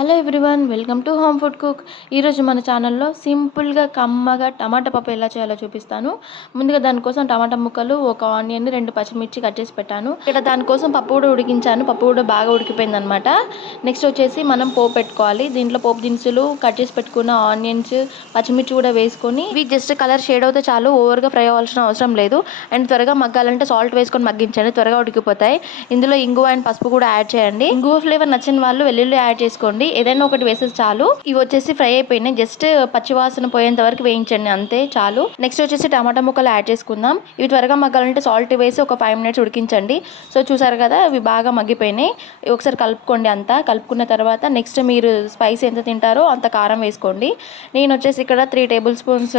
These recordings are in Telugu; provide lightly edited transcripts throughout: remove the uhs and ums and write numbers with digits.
Hello everyone, welcome to home food cook. ఈరోజు మన ఛానల్లో సింపుల్గా కమ్మగా టమాటా పప్పు ఎలా చేయాలో చూపిస్తాను. ముందుగా దానికోసం టమాటా ముక్కలు, ఒక ఆనియన్, 2 పచ్చిమిర్చి కట్ చేసి పెట్టాను. ఇక్కడ దానికోసం పప్పు కూడా ఉడికించాను. పప్పు కూడా బాగా ఉడికిపోయింది అనమాట. నెక్స్ట్ వచ్చేసి మనం పోపు పెట్టుకోవాలి. దీంట్లో పోపు దినుసులు, కట్ చేసి పెట్టుకున్న ఆనియన్స్, పచ్చిమిర్చి కూడా వేసుకొని ఇవి జస్ట్ కలర్ షేడ్ అవుతే చాలు, ఓవర్గా ఫ్రై అవ్వాల్సిన అవసరం లేదు. అండ్ త్వరగా మగ్గాలంటే సాల్ట్ వేసుకొని మగ్గించండి, త్వరగా ఉడికిపోతాయి. ఇందులో ఇంగువ అండ్ పసుపు కూడా యాడ్ చేయండి. ఇంగువ ఫ్లేవర్ నచ్చిన వాళ్ళు వెల్లుల్లి యాడ్ చేసుకోండి, ఏదైనా ఒకటి వేసేసి చాలు. ఇవి వచ్చేసి ఫ్రై అయిపోయినాయి, జస్ట్ పచ్చివాసన పోయేంత వరకు వేయించండి, అంతే చాలు. నెక్స్ట్ వచ్చేసి టమాటా ముక్కలు యాడ్ చేసుకుందాం. ఇవి త్వరగా మగ్గాలంటే సాల్ట్ వేసి ఒక 5 minutes ఉడికించండి. సో చూసారు కదా, ఇవి బాగా మగ్గిపోయినాయి. ఒకసారి కలుపుకోండి. అంతా కలుపుకున్న తర్వాత నెక్స్ట్ మీరు స్పైస్ ఎంత తింటారో అంత కారం వేసుకోండి. నేను వచ్చేసి ఇక్కడ 3 tablespoons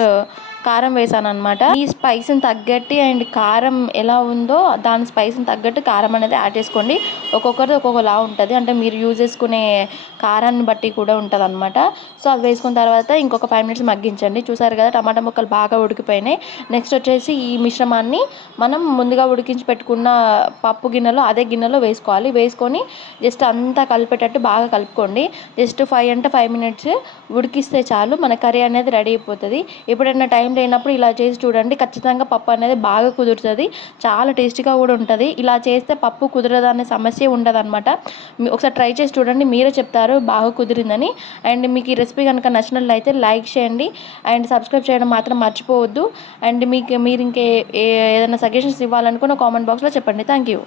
కారం వేసాను అనమాట. ఈ స్పైస్ని తగ్గట్టు అండ్ కారం ఎలా ఉందో దాని స్పైస్ని తగ్గట్టు కారం అనేది యాడ్ చేసుకోండి. ఒక్కొక్కరిది ఒక్కొక్కలా ఉంటుంది, అంటే మీరు యూజ్ చేసుకునే కారాన్ని బట్టి కూడా ఉంటుంది అనమాట. సో అది వేసుకున్న తర్వాత ఇంకొక 5 minutes మగ్గించండి. చూసారు కదా, టమాటా ముక్కలు బాగా ఉడికిపోయినాయి. నెక్స్ట్ వచ్చేసి ఈ మిశ్రమాన్ని మనం ముందుగా ఉడికించి పెట్టుకున్న పప్పు గిన్నెలో, అదే గిన్నెలో వేసుకోవాలి. వేసుకొని జస్ట్ అంతా కలిపేటట్టు బాగా కలుపుకోండి. జస్ట్ 5 minutes ఉడికిస్తే చాలు, మన కర్రీ అనేది రెడీ అయిపోతుంది. ఎప్పుడైనా టైం లేనప్పుడు ఇలా చేసి చూడండి, ఖచ్చితంగా పప్పు అనేది బాగా కుదురుతుంది, చాలా టేస్టీగా కూడా ఉంటుంది. ఇలా చేస్తే పప్పు కుదరదనే సమస్య ఉండదు అనమాట. ఒకసారి ట్రై చేసి చూడండి, మీరే చెప్తారు బాగా కుదిరిందని. అండ్ మీకు ఈ రెసిపీ కనుక నచ్చినట్లయితే లైక్ చేయండి అండ్ సబ్స్క్రైబ్ చేయడం మాత్రం మర్చిపోవద్దు. అండ్ మీరు ఏదైనా సజెషన్స్ ఇవ్వాలనుకున్న కామెంట్ బాక్స్లో చెప్పండి. Thank you.